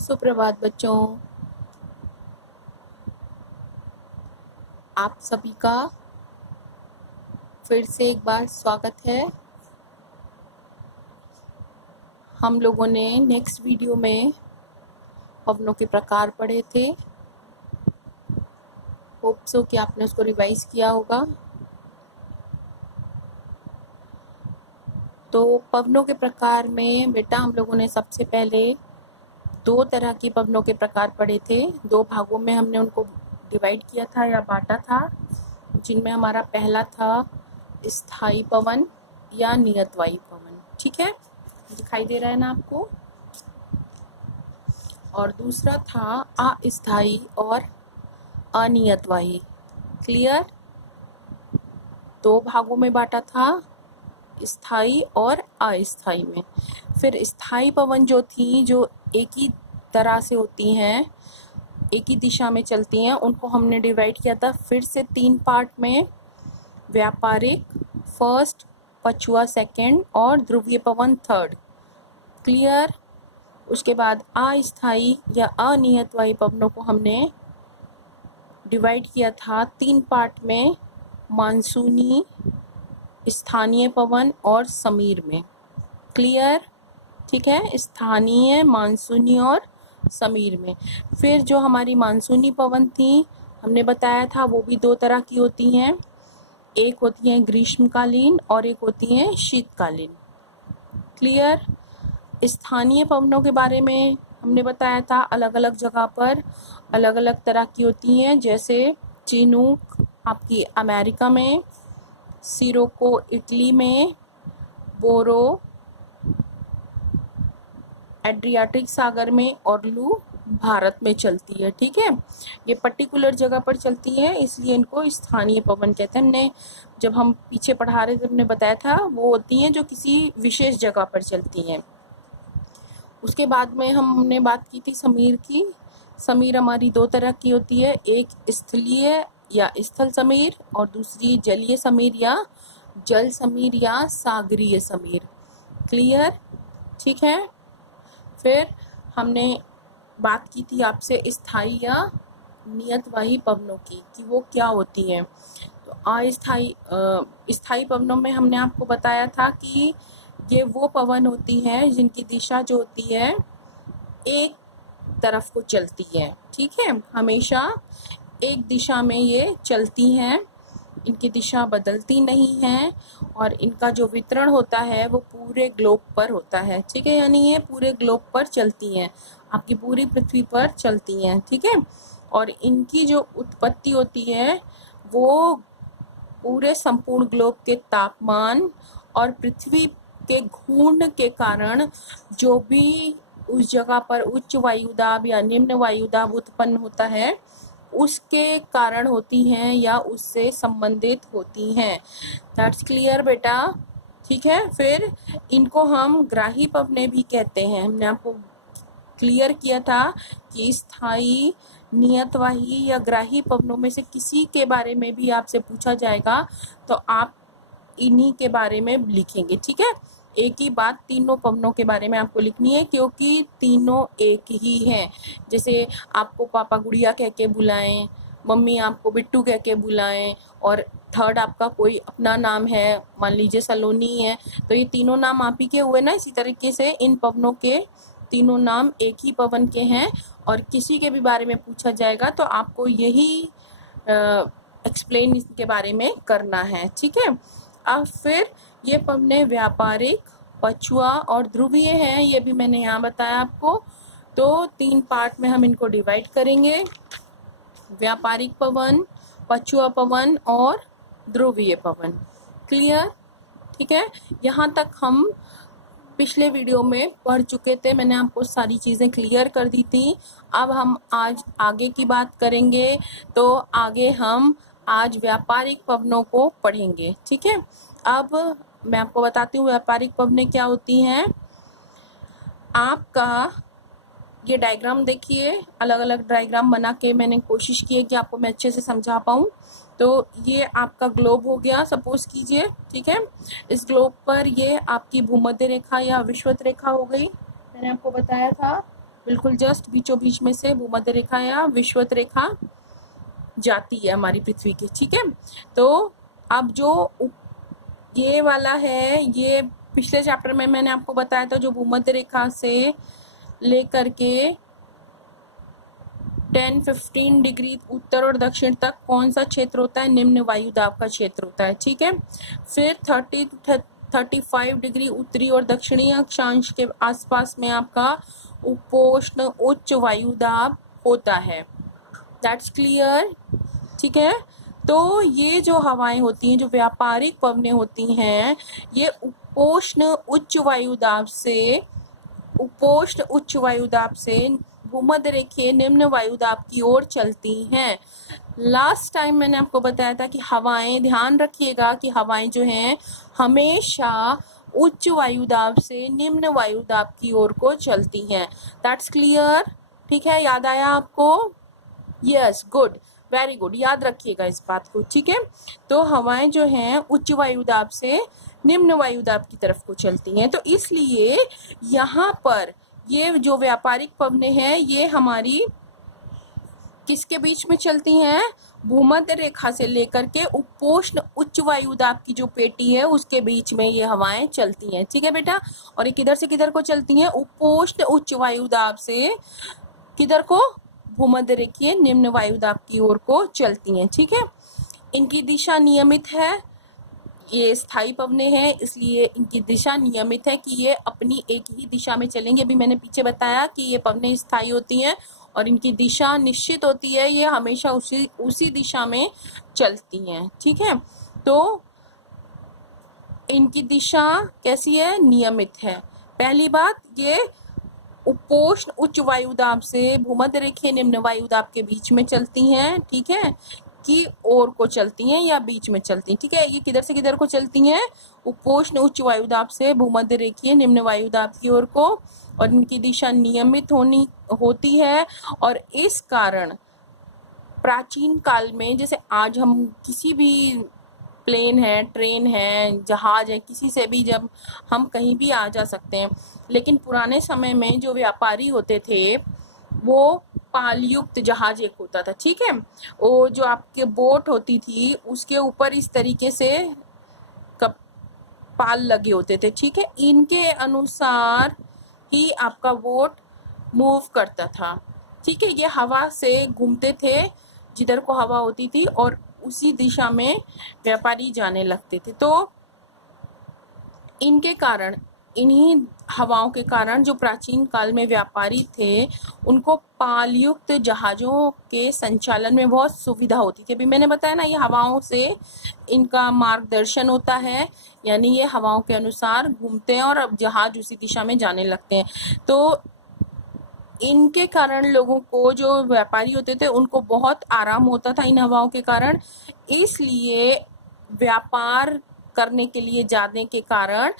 सुप्रभात बच्चों, आप सभी का फिर से एक बार स्वागत है। हम लोगों ने नेक्स्ट वीडियो में पवनों के प्रकार पढ़े थे। होप सो कि आपने उसको रिवाइज किया होगा। तो पवनों के प्रकार में बेटा हम लोगों ने सबसे पहले दो तरह के पवनों के प्रकार पढ़े थे। दो भागों में हमने उनको डिवाइड किया था या बांटा था, जिनमें हमारा पहला था स्थायी पवन या नियतवायु पवन। ठीक है, दिखाई दे रहा है ना आपको। और दूसरा था अस्थायी और अनियत वायु। क्लियर। दो भागों में बांटा था, स्थायी और अस्थायी में। फिर स्थायी पवन जो थी, जो एक ही तरह से होती हैं, एक ही दिशा में चलती हैं, उनको हमने डिवाइड किया था फिर से तीन पार्ट में। व्यापारिक फर्स्ट, पछुआ सेकंड और ध्रुवीय पवन थर्ड। क्लियर। उसके बाद अस्थायी या अनियत वायु पवनों को हमने डिवाइड किया था तीन पार्ट में, मानसूनी, स्थानीय पवन और समीर में। क्लियर। ठीक है, स्थानीय, मानसूनी और समीर में। फिर जो हमारी मानसूनी पवन थी, हमने बताया था वो भी दो तरह की होती हैं। एक होती हैं ग्रीष्मकालीन और एक होती हैं शीतकालीन। क्लियर। स्थानीय पवनों के बारे में हमने बताया था अलग अलग जगह पर अलग अलग तरह की होती हैं, जैसे चिनूक आपकी अमेरिका में, सिरोको इटली में, बोरो एड्रियाटिक सागर में और लू भारत में चलती है। ठीक है, ये पर्टिकुलर जगह पर चलती है, इसलिए इनको स्थानीय पवन कहते हैं। हमने जब हम पीछे पढ़ा रहे थे हमने बताया था वो होती हैं जो किसी विशेष जगह पर चलती हैं। उसके बाद में हमने बात की थी समीर की। समीर हमारी दो तरह की होती है, एक स्थलीय या स्थल समीर और दूसरी जलीय समीर या जल समीर या सागरीय समीर। क्लियर। ठीक है। फिर हमने बात की थी आपसे स्थायी या नियतवाही पवनों की कि वो क्या होती हैं। तो स्थायी पवनों में हमने आपको बताया था कि ये वो पवन होती हैं जिनकी दिशा जो होती है एक तरफ को चलती है। ठीक है, हमेशा एक दिशा में ये चलती हैं, इनकी दिशा बदलती नहीं है और इनका जो वितरण होता है वो पूरे ग्लोब पर होता है। ठीक है, यानी ये पूरे ग्लोब पर चलती हैं, आपकी पूरी पृथ्वी पर चलती हैं। ठीक है, और इनकी जो उत्पत्ति होती है वो पूरे संपूर्ण ग्लोब के तापमान और पृथ्वी के घूर्णन के कारण जो भी उस जगह पर उच्च वायुदाब या निम्न वायुदाब उत्पन्न होता है उसके कारण होती हैं या उससे संबंधित होती हैं। दैट्स क्लियर बेटा। ठीक है, फिर इनको हम ग्राही पवनें भी कहते हैं। हमने आपको क्लियर किया था कि स्थायी, नियतवाही या ग्राही पवनों में से किसी के बारे में भी आपसे पूछा जाएगा तो आप इन्हीं के बारे में लिखेंगे। ठीक है, एक ही बात तीनों पवनों के बारे में आपको लिखनी है क्योंकि तीनों एक ही हैं। जैसे आपको पापा गुड़िया कह के बुलाएं, मम्मी आपको बिट्टू कह के बुलाएं और थर्ड आपका कोई अपना नाम है, मान लीजिए सलोनी है, तो ये तीनों नाम आप ही के हुए ना। इसी तरीके से इन पवनों के तीनों नाम एक ही पवन के हैं और किसी के भी बारे में पूछा जाएगा तो आपको यही एक्सप्लेन इसके बारे में करना है। ठीक है, अब फिर ये पवनें व्यापारिक, पछुआ और ध्रुवीय हैं, ये भी मैंने यहाँ बताया आपको। तो तीन पार्ट में हम इनको डिवाइड करेंगे, व्यापारिक पवन, पछुआ पवन और ध्रुवीय पवन। क्लियर। ठीक है, यहाँ तक हम पिछले वीडियो में पढ़ चुके थे, मैंने आपको सारी चीज़ें क्लियर कर दी थी। अब हम आज आगे की बात करेंगे, तो आगे हम आज व्यापारिक पवनों को पढ़ेंगे। ठीक है, अब मैं आपको बताती हूँ व्यापारिक पवनें क्या होती हैं। आपका ये डायग्राम देखिए, अलग अलग डायग्राम बना के मैंने कोशिश की है कि आपको मैं अच्छे से समझा पाऊँ। तो ये आपका ग्लोब हो गया, सपोज कीजिए। ठीक है, इस ग्लोब पर ये आपकी भूमध्य रेखा या विषुवत रेखा हो गई, मैंने आपको बताया था। बिल्कुल जस्ट बीचों बीच में से भूमध्य रेखा या विषुवत रेखा जाती है हमारी पृथ्वी की, ठीक है। तो अब जो ये वाला है, ये पिछले चैप्टर में मैंने आपको बताया था, जो भूमध्य रेखा से लेकर के 10-15 डिग्री उत्तर और दक्षिण तक कौन सा क्षेत्र होता है, निम्न वायुदाब का क्षेत्र होता है, ठीक है। फिर 30-35 डिग्री उत्तरी और दक्षिणी अक्षांश के आसपास में आपका उपोष्ण उच्च वायुदाब होता है। दैट्स क्लियर, ठीक है। तो ये जो हवाएं होती हैं, जो व्यापारिक पवनें होती हैं, ये उपोष्ण उच्च वायुदाब से भूमध्य रेखीय निम्न वायुदाब की ओर चलती हैं। लास्ट टाइम मैंने आपको बताया था कि हवाएं, ध्यान रखिएगा कि हवाएं जो हैं हमेशा उच्च वायुदाब से निम्न वायुदाब की ओर को चलती हैं। दैट्स क्लियर, ठीक है, याद आया आपको? यस, गुड, वेरी गुड, याद रखिएगा इस बात को, ठीक है। तो हवाएं जो हैं उच्च वायुदाब से निम्न वायुदाब की तरफ को चलती हैं। तो इसलिए यहाँ पर ये जो व्यापारिक पवनें हैं, ये हमारी किसके बीच में चलती हैं? भूमध्य रेखा से लेकर के उपोष्ण उच्च वायुदाब की जो पेटी है उसके बीच में ये हवाएं चलती हैं, ठीक है बेटा। और ये किधर से किधर को चलती हैं? उपोष्ण उच्च वायुदाब से किधर को? भूमध्य रेखीय निम्न वायुदाब की ओर को चलती हैं, ठीक है। इनकी दिशा नियमित है, ये स्थायी पवनें हैं, इसलिए इनकी दिशा नियमित है कि ये अपनी एक ही दिशा में चलेंगे। अभी मैंने पीछे बताया कि ये पवनें स्थायी होती हैं और इनकी दिशा निश्चित होती है, ये हमेशा उसी दिशा में चलती हैं, ठीक है। तो इनकी दिशा कैसी है? नियमित है। पहली बात, ये उपोष्ण उच्च वायुदाब से भूमध्य रेखीय निम्न वायुदाब के बीच में चलती हैं, ठीक है, की ओर को चलती हैं या बीच में चलती हैं, ठीक है। ये किधर से किधर को चलती हैं? उपोष्ण उच्च वायुदाब से भूमध्य रेखीय निम्न वायुदाब की ओर को, और इनकी दिशा नियमित होती है। और इस कारण प्राचीन काल में, जैसे आज हम किसी भी प्लेन है, ट्रेन है, जहाज है, किसी से भी जब हम कहीं भी आ जा सकते हैं, लेकिन पुराने समय में जो व्यापारी होते थे वो पालयुक्त जहाज एक होता था, ठीक है। वो जो आपके बोट होती थी उसके ऊपर इस तरीके से पाल लगे होते थे, ठीक है। इनके अनुसार ही आपका बोट मूव करता था, ठीक है। ये हवा से घूमते थे, जिधर को हवा होती थी, और उसी दिशा में व्यापारी जाने लगते थे। तो इनके कारण, इन्हीं हवाओं के कारण जो प्राचीन काल में व्यापारी थे उनको पालयुक्त जहाज़ों के संचालन में बहुत सुविधा होती थी। अभी मैंने बताया ना, ये हवाओं से इनका मार्गदर्शन होता है, यानी ये हवाओं के अनुसार घूमते हैं और अब जहाज उसी दिशा में जाने लगते हैं। तो इनके कारण लोगों को, जो व्यापारी होते थे, उनको बहुत आराम होता था इन हवाओं के कारण। इसलिए व्यापार करने के लिए जाने के कारण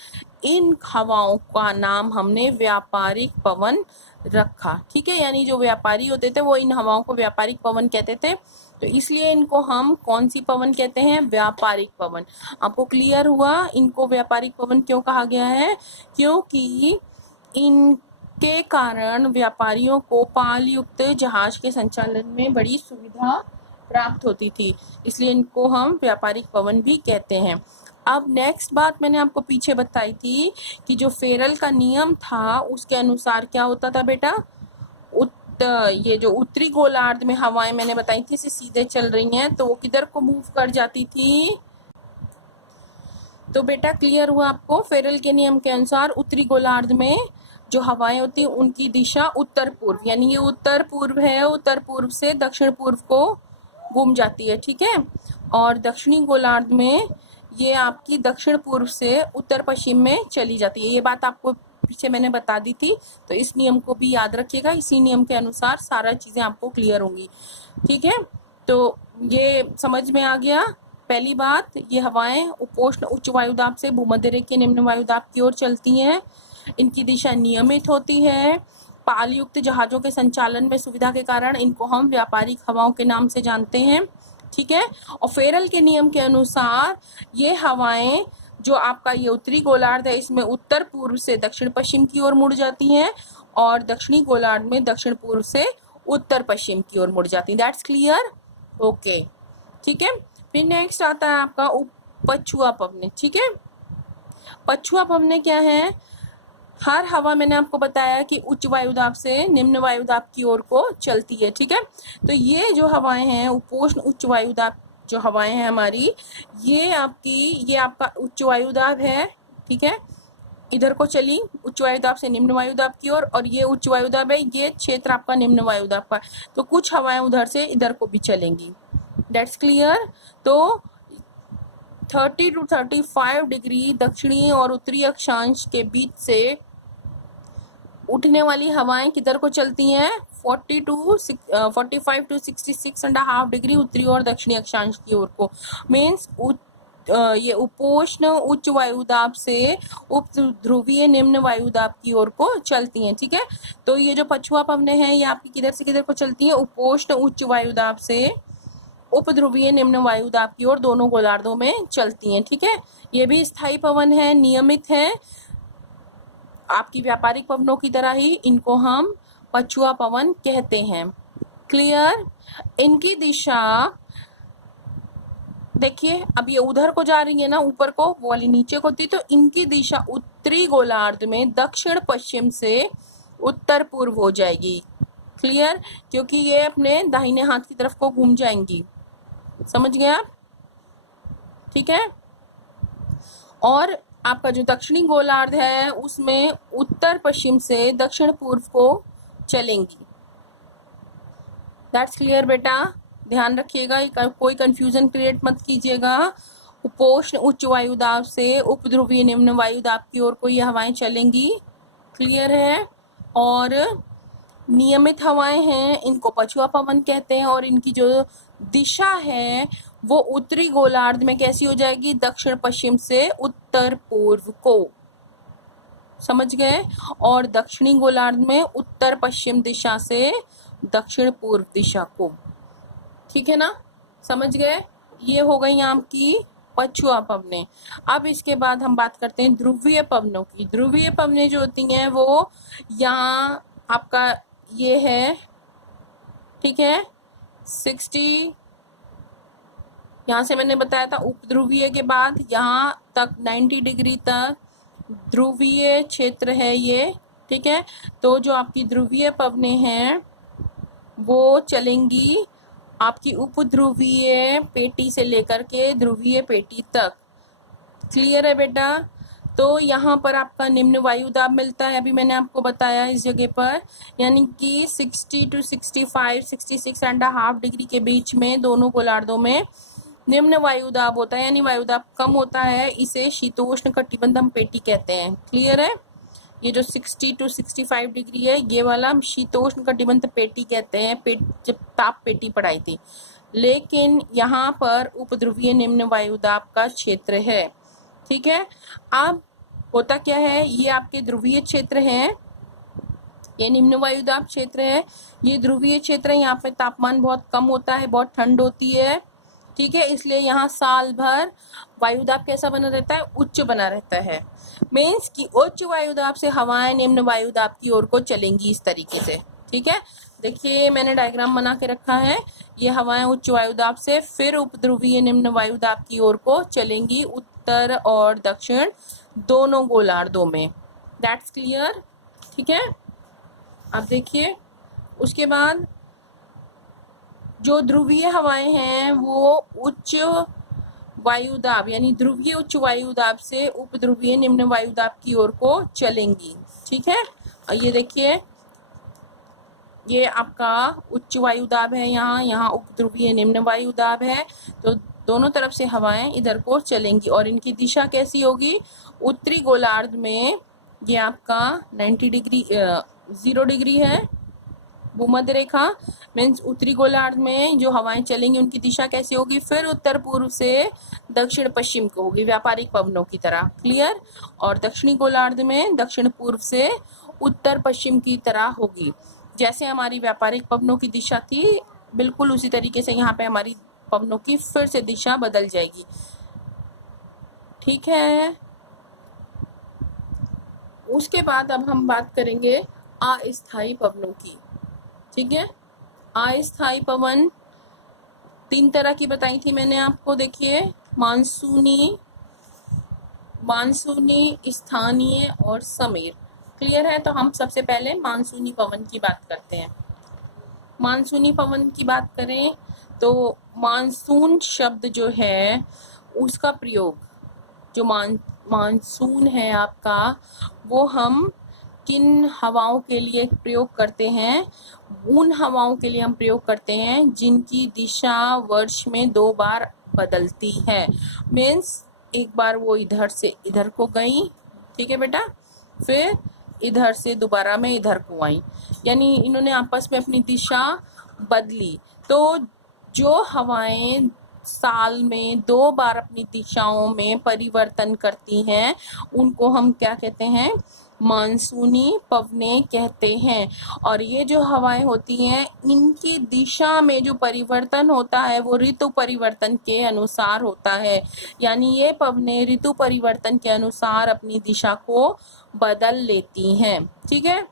इन हवाओं का नाम हमने व्यापारिक पवन रखा, ठीक है। यानी जो व्यापारी होते थे वो इन हवाओं को व्यापारिक पवन कहते थे, तो इसलिए इनको हम कौन सी पवन कहते हैं? व्यापारिक पवन। आपको क्लियर हुआ इनको व्यापारिक पवन क्यों कहा गया है? क्योंकि इनके कारण व्यापारियों को पालयुक्त जहाज के संचालन में बड़ी सुविधा प्राप्त होती थी, इसलिए इनको हम व्यापारिक पवन भी कहते हैं। अब नेक्स्ट बात मैंने आपको पीछे बताई थी कि जो फेरल का नियम था उसके अनुसार क्या होता था बेटा? ये जो उत्तरी गोलार्ध में हवाएं मैंने बताई थी से सीधे चल रही हैं, तो वो किधर को मूव कर जाती थी? तो बेटा क्लियर हुआ आपको? फेरल के नियम के अनुसार उत्तरी गोलार्ध में जो हवाएं होती हैं उनकी दिशा उत्तर पूर्व, यानी ये उत्तर पूर्व है, उत्तर पूर्व से दक्षिण पूर्व को घूम जाती है, ठीक है। और दक्षिणी गोलार्ध में ये आपकी दक्षिण पूर्व से उत्तर पश्चिम में चली जाती है। ये बात आपको पीछे मैंने बता दी थी, तो इस नियम को भी याद रखिएगा। इसी नियम के अनुसार सारा चीज़ें आपको क्लियर होंगी, ठीक है। तो ये समझ में आ गया। पहली बात, ये हवाएं उपोष्ण उच्च वायुदाब से भूमध्य रेखीय निम्न वायुदाब की ओर चलती हैं, इनकी दिशा नियमित होती है, पालयुक्त जहाज़ों के संचालन में सुविधा के कारण इनको हम व्यापारिक हवाओं के नाम से जानते हैं, ठीक है। और फेरल के नियम के अनुसार ये हवाएं जो आपका ये उत्तरी गोलार्ध है इसमें उत्तर पूर्व से दक्षिण पश्चिम की ओर मुड़ जाती हैं और दक्षिणी गोलार्ध में दक्षिण पूर्व से उत्तर पश्चिम की ओर मुड़ जाती है। That's clear? ओके, ठीक है। फिर नेक्स्ट आता है आपका पछुआ पवने, ठीक है। पछुआ पवने क्या है? हर हवा मैंने आपको बताया कि उच्च वायुदाब से निम्न वायुदाब की ओर को चलती है, ठीक है। तो ये जो हवाएं हैं उपोष्ण उच्च वायुदाब जो हवाएं हैं हमारी, ये आपका उच्च वायुदाब है, ठीक है। इधर को चली उच्च वायुदाब से निम्न वायुदाब की ओर, और ये उच्च वायुदाब है, ये क्षेत्र आपका निम्न वायुदाब का। तो कुछ हवाएं उधर से इधर को भी चलेंगी। That's clear? तो 30 to 35 डिग्री दक्षिणी और उत्तरी अक्षांश के बीच से उठने वाली हवाएं किधर को चलती हैं? 45 to 66.5 डिग्री उत्तरी और दक्षिणी अक्षांश की ओर को। मीन्स ये उपोष्ण उच्च वायुदाब से उप ध्रुवीय निम्न वायुदाब की ओर को चलती हैं, ठीक है। तो ये जो पछुआ पवनें हैं ये आपकी किधर से किधर को चलती हैं? उपोष्ण उच्च वायुदाब से उप ध्रुवीय निम्न वायुदाब की ओर दोनों गोलार्धों में चलती हैं, ठीक है। ये भी स्थायी पवन है, नियमित है, आपकी व्यापारिक पवनों की तरह ही इनको हम पछुआ पवन कहते हैं। क्लियर? इनकी दिशा देखिए, अब ये उधर को जा रही है ना, ऊपर को, वो वाली नीचे को होती, तो इनकी दिशा उत्तरी गोलार्ध में दक्षिण पश्चिम से उत्तर पूर्व हो जाएगी। क्लियर? क्योंकि ये अपने दाहिने हाथ की तरफ को घूम जाएंगी। समझ गए आप? ठीक है। और आपका जो दक्षिणी गोलार्ध है उसमें उत्तर पश्चिम से दक्षिण पूर्व को चलेंगी। दैट्स क्लियर बेटा? ध्यान रखिएगा, कोई कंफ्यूजन क्रिएट मत कीजिएगा। उपोष्ण उच्च वायुदाब से उपध्रुवीय निम्न वायुदाब की ओर को ये हवाएं चलेंगी। क्लियर है? और नियमित हवाएं हैं, इनको पछुआ पवन कहते हैं, और इनकी जो दिशा है वो उत्तरी गोलार्ध में कैसी हो जाएगी? दक्षिण पश्चिम से उत्तर पूर्व को। समझ गए? और दक्षिणी गोलार्ध में उत्तर पश्चिम दिशा से दक्षिण पूर्व दिशा को। ठीक है ना? समझ गए? ये हो गई आपकी पछुआ पवनें। अब इसके बाद हम बात करते हैं ध्रुवीय पवनों की। ध्रुवीय पवनें जो होती हैं वो यहाँ आपका ये है, ठीक है, 60, यहाँ से मैंने बताया था उपध्रुवीय के बाद यहाँ तक 90 डिग्री तक ध्रुवीय क्षेत्र है ये। ठीक है, तो जो आपकी ध्रुवीय पवनें हैं वो चलेंगी आपकी उपध्रुवीय पेटी से लेकर के ध्रुवीय पेटी तक। क्लियर है बेटा? तो यहाँ पर आपका निम्न वायुदाब मिलता है, अभी मैंने आपको बताया इस जगह पर, यानी कि 60 to 65, 66.5 डिग्री के बीच में दोनों गोलार्धों में निम्न वायुदाब होता है, यानी वायुदाब कम होता है। इसे शीतोष्ण कटिबंध पेटी कहते हैं। क्लियर है? ये जो 60 to 65 डिग्री है ये वाला शीतोष्ण कटिबंध पेटी कहते हैं, जब ताप पेटी पढ़ाई थी। लेकिन यहाँ पर उपध्रुवीय निम्न वायुदाब का क्षेत्र है। ठीक है, अब होता क्या है, ये आपके ध्रुवीय क्षेत्र हैं, ये निम्न वायुदाब क्षेत्र है, ये ध्रुवीय क्षेत्र है। यहाँ पे तापमान बहुत कम होता है, बहुत ठंड होती है। ठीक है, इसलिए यहाँ साल भर वायुदाब कैसा बना रहता है? उच्च बना रहता है। मीन्स कि उच्च वायुदाब से हवाएं निम्न वायुदाब की ओर को चलेंगी इस तरीके से। ठीक है, देखिए मैंने डायग्राम बना के रखा है। ये हवाएं उच्च वायुदाब से फिर उपध्रुवीय निम्न वायुदाब की ओर को चलेंगी, उत्तर और दक्षिण दोनों गोलार्धों में। That's clear? ठीक है, अब देखिए उसके बाद जो ध्रुवीय हवाएं हैं वो उच्च वायुदाब यानी ध्रुवीय उच्च वायुदाब से उपध्रुवीय निम्न वायुदाब की ओर को चलेंगी। ठीक है, और ये देखिए ये आपका उच्च वायुदाब है, यहाँ उपध्रुवीय निम्न वायुदाब है, तो दोनों तरफ से हवाएं इधर को चलेंगी। और इनकी दिशा कैसी होगी? उत्तरी गोलार्ध में ये आपका 90 डिग्री 0 डिग्री है भूमध्य रेखा। मीन्स उत्तरी गोलार्ध में जो हवाएं चलेंगी उनकी दिशा कैसी होगी? फिर उत्तर पूर्व से दक्षिण पश्चिम को होगी, व्यापारिक पवनों की तरह। क्लियर? और दक्षिणी गोलार्ध में दक्षिण पूर्व से उत्तर पश्चिम की तरह होगी। जैसे हमारी व्यापारिक पवनों की दिशा थी बिल्कुल उसी तरीके से यहाँ पे हमारी पवनों की फिर से दिशा बदल जाएगी। ठीक है। उसके बाद अब हम बात करेंगे अस्थायी पवनों की। ठीक है, अस्थायी पवन 3 तरह की बताई थी मैंने आपको। देखिए, मानसूनी, स्थानीय और समीर। क्लियर है? तो हम सबसे पहले मानसूनी पवन की बात करते हैं। मानसूनी पवन की बात करें तो मानसून शब्द जो है उसका प्रयोग, जो मानसून है आपका, वो हम किन हवाओं के लिए प्रयोग करते हैं? उन हवाओं के लिए हम प्रयोग करते हैं जिनकी दिशा वर्ष में 2 बार बदलती है। मीन्स एक बार वो इधर से इधर को गई, ठीक है बेटा, फिर इधर से दोबारा में इधर को आई, यानी इन्होंने आपस में अपनी दिशा बदली। तो जो हवाएं साल में 2 बार अपनी दिशाओं में परिवर्तन करती हैं उनको हम क्या कहते हैं? मानसूनी पवनें कहते हैं। और ये जो हवाएं होती हैं इनकी दिशा में जो परिवर्तन होता है वो ऋतु परिवर्तन के अनुसार होता है, यानी ये पवनें ऋतु परिवर्तन के अनुसार अपनी दिशा को बदल लेती हैं। ठीक है,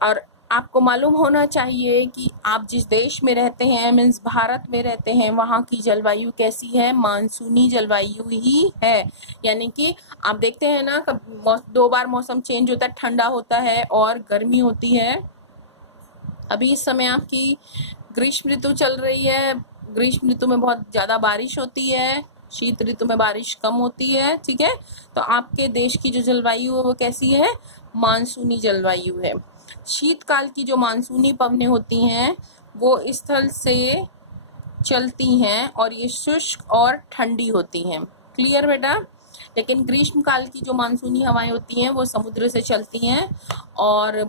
और आपको मालूम होना चाहिए कि आप जिस देश में रहते हैं, मीन्स भारत में रहते हैं, वहाँ की जलवायु कैसी है? मानसूनी जलवायु ही है। यानी कि आप देखते हैं ना, 2 बार मौसम चेंज होता है, ठंडा होता है और गर्मी होती है। अभी इस समय आपकी ग्रीष्म ऋतु चल रही है। ग्रीष्म ऋतु में बहुत ज़्यादा बारिश होती है, शीत ऋतु में बारिश कम होती है। ठीक है, तो आपके देश की जो जलवायु है वो कैसी है? मानसूनी जलवायु है। शीतकाल की जो मानसूनी पवनें होती हैं वो स्थल से चलती हैं और ये शुष्क और ठंडी होती हैं। क्लियर बेटा? लेकिन ग्रीष्म काल की जो मानसूनी हवाएं होती हैं वो समुद्र से चलती हैं, और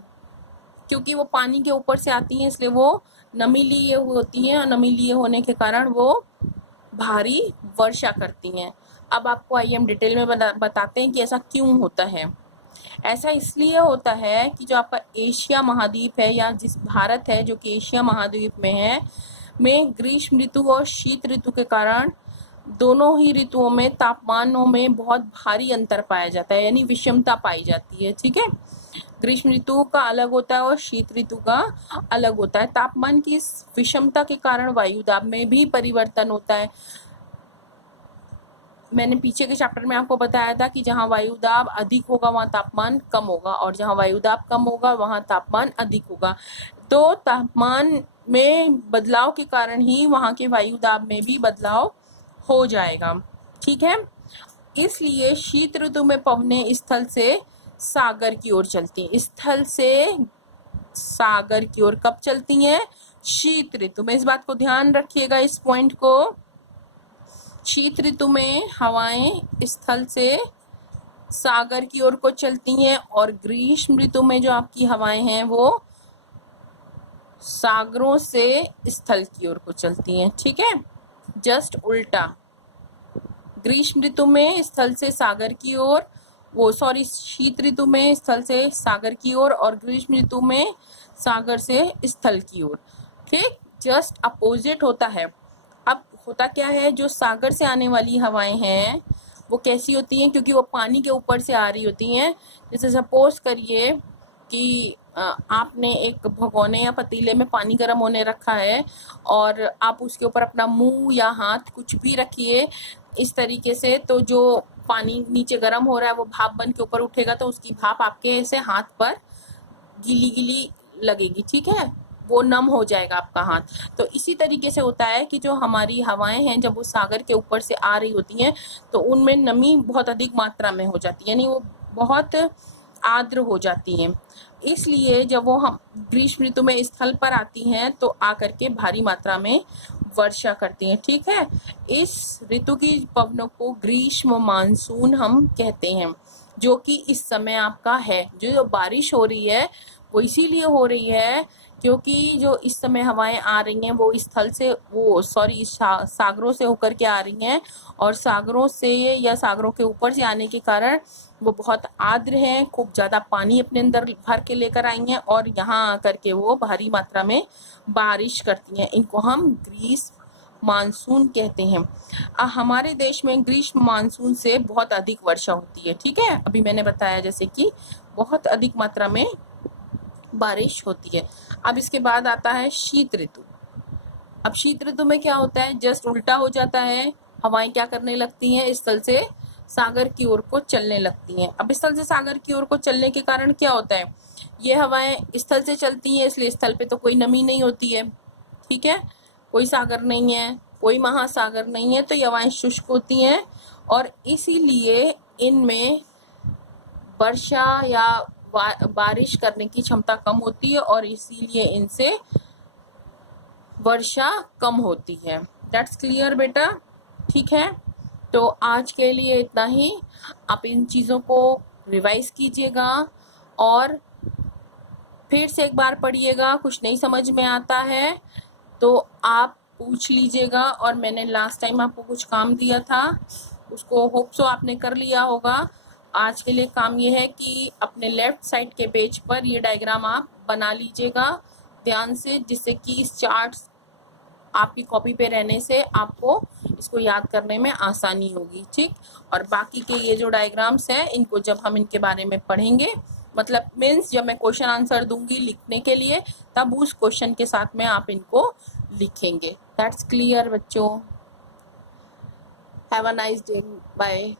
क्योंकि वो पानी के ऊपर से आती हैं इसलिए वो नमी लिए हुई होती हैं, और नमी लिए होने के कारण वो भारी वर्षा करती हैं। अब आपको आइए हम डिटेल में बताते हैं कि ऐसा क्यों होता है। ऐसा इसलिए होता है कि जो आपका एशिया महाद्वीप है, या जिस भारत है जो कि एशिया महाद्वीप में है, में ग्रीष्म ऋतु और शीत ऋतु के कारण दोनों ही ऋतुओं में तापमानों में बहुत भारी अंतर पाया जाता है, यानी विषमता पाई जाती है। ठीक है, ग्रीष्म ऋतु का अलग होता है और शीत ऋतु का अलग होता है। तापमान की इस विषमता के कारण वायुदाब में भी परिवर्तन होता है। मैंने पीछे के चैप्टर में आपको बताया था कि जहाँ वायुदाब अधिक होगा वहाँ तापमान कम होगा, और जहाँ वायुदाब कम होगा वहाँ तापमान अधिक होगा। तो तापमान में बदलाव के कारण ही वहाँ के वायुदाब में भी बदलाव हो जाएगा। ठीक है, इसलिए शीत ऋतु में पवनें स्थल से सागर की ओर चलती हैं। स्थल से सागर की ओर कब चलती हैं? शीत ऋतु में। इस बात को ध्यान रखिएगा, इस पॉइंट को। शीत ऋतु में हवाएं स्थल से सागर की ओर को चलती हैं, और ग्रीष्म ऋतु में जो आपकी हवाएं हैं वो सागरों से स्थल की ओर को चलती हैं। ठीक है, जस्ट उल्टा। ग्रीष्म ऋतु में स्थल से सागर की ओर, शीत ऋतु में स्थल से सागर की ओर, और ग्रीष्म ऋतु में सागर से स्थल की ओर। ठीक, जस्ट अपोजिट होता है। अब होता क्या है, जो सागर से आने वाली हवाएं हैं वो कैसी होती हैं? क्योंकि वो पानी के ऊपर से आ रही होती हैं। जैसे सपोज करिए कि आपने एक भगोने या पतीले में पानी गर्म होने रखा है, और आप उसके ऊपर अपना मुंह या हाथ कुछ भी रखिए इस तरीके से, तो जो पानी नीचे गर्म हो रहा है वो भाप बन के ऊपर उठेगा, तो उसकी भाप आपके ऐसे हाथ पर गीली गीली लगेगी। ठीक है, वो नम हो जाएगा आपका हाथ। तो इसी तरीके से होता है कि जो हमारी हवाएं हैं जब वो सागर के ऊपर से आ रही होती हैं तो उनमें नमी बहुत अधिक मात्रा में हो जाती है, यानी वो बहुत आर्द्र हो जाती हैं। इसलिए जब वो हम ग्रीष्म ऋतु में स्थल पर आती हैं तो आकर के भारी मात्रा में वर्षा करती हैं। ठीक है, इस ऋतु की पवनों को ग्रीष्म मानसून हम कहते हैं, जो कि इस समय आपका है। जो बारिश हो रही है वो इसीलिए हो रही है क्योंकि जो इस समय हवाएं आ रही हैं वो स्थल से सागरों से होकर के आ रही हैं, और सागरों से या सागरों के ऊपर से आने के कारण वो बहुत आर्द्र हैं, खूब ज़्यादा पानी अपने अंदर भर के लेकर आई हैं, और यहाँ आकर के वो भारी मात्रा में बारिश करती हैं। इनको हम ग्रीष्म मानसून कहते हैं। हमारे देश में ग्रीष्म मानसून से बहुत अधिक वर्षा होती है, ठीक है। अभी मैंने बताया जैसे कि बहुत अधिक मात्रा में बारिश होती है। अब इसके बाद आता है शीत ऋतु। अब शीत ऋतु में क्या होता है, जस्ट उल्टा हो जाता है। हवाएं क्या करने लगती हैं, स्थल से सागर की ओर को चलने लगती हैं। अब स्थल से सागर की ओर को चलने के कारण क्या होता है, ये हवाएं स्थल से चलती हैं, इसलिए स्थल पे तो कोई नमी नहीं होती है, ठीक है। कोई सागर नहीं है, कोई महासागर नहीं है, तो ये हवाएं शुष्क होती हैं और इसीलिए इनमें वर्षा या बारिश करने की क्षमता कम होती है और इसीलिए इनसे वर्षा कम होती है। दैट्स क्लियर बेटा, ठीक है। तो आज के लिए इतना ही। आप इन चीज़ों को रिवाइज कीजिएगा और फिर से एक बार पढ़िएगा। कुछ नहीं समझ में आता है तो आप पूछ लीजिएगा। और मैंने लास्ट टाइम आपको कुछ काम दिया था, उसको होप सो आपने कर लिया होगा। आज के लिए काम ये है कि अपने लेफ्ट साइड के पेज पर ये डायग्राम आप बना लीजिएगा ध्यान से, जिससे कि इस चार्ट्स आपकी कॉपी पे रहने से आपको इसको याद करने में आसानी होगी, ठीक। और बाकी के ये जो डायग्राम्स हैं, इनको जब हम इनके बारे में पढ़ेंगे, मतलब मीन्स जब मैं क्वेश्चन आंसर दूंगी लिखने के लिए, तब उस क्वेश्चन के साथ में आप इनको लिखेंगे। दैट्स क्लियर बच्चों। Have a nice day, bye.